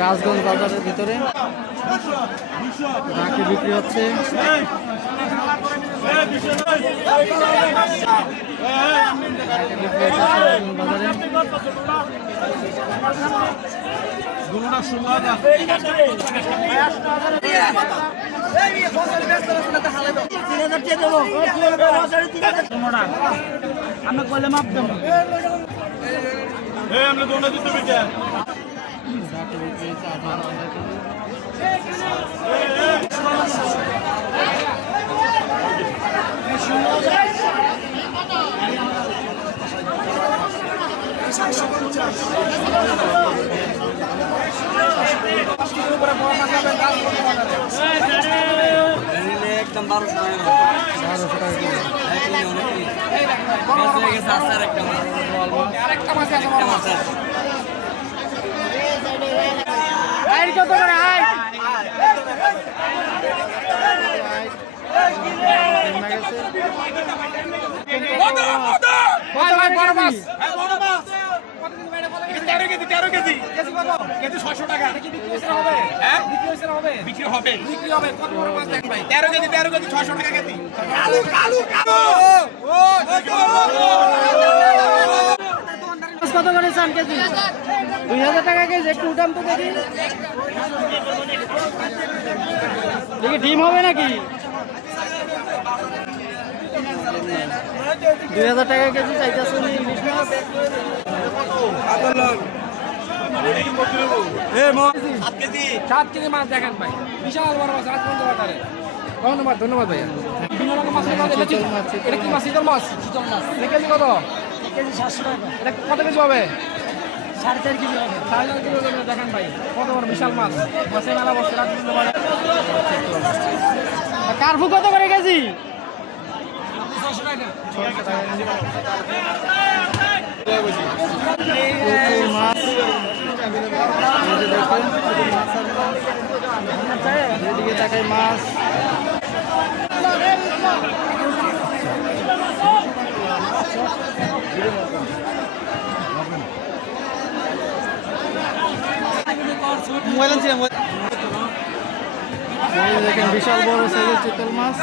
রাজগঞ্জ বাজারের ভিতরে রাখি বিক্রি হচ্ছে। আমরা করলে মাপ দেবো আমরা দোনো দিতে বেটা একদম 1200 টাকা আরেকটা মাছ আছে কত করে আয় বড় মাছ 13 কেজি 600 টাকা বিক্রি হবে কত বড় মাছ দেখ ভাই 13 কেজি 600 টাকা কেজি কত করে চান কেজি 2000 টাকা কেজি একটু উঠান তো দেখি দেখি ডিম হবে নাকি 2000 টাকা কেজি চাইতেছে ইলিশ মাছ 7 কেজি মাছ দেখেন ভাই বিশাল বড় মাছ রাজবন্ধ বাজারে ধন্যবাদ ভাইয়া এটা কি মাছ শীতল মাছ কেজি কত কেজি 700 টাকা এটা কত কেজি হবে 4.5 কেজি হবে 4.5 কেজি হবে দেখেন ভাই কত বড় বিশাল মাছ মাছের মেলা বসে রাজবন্ধ বাজারে কারফু কত করে কেজি 600 টাকা এদিকে তাকাই মাছ দেখেন বিশাল বড় সাইজের চিতল মাছ।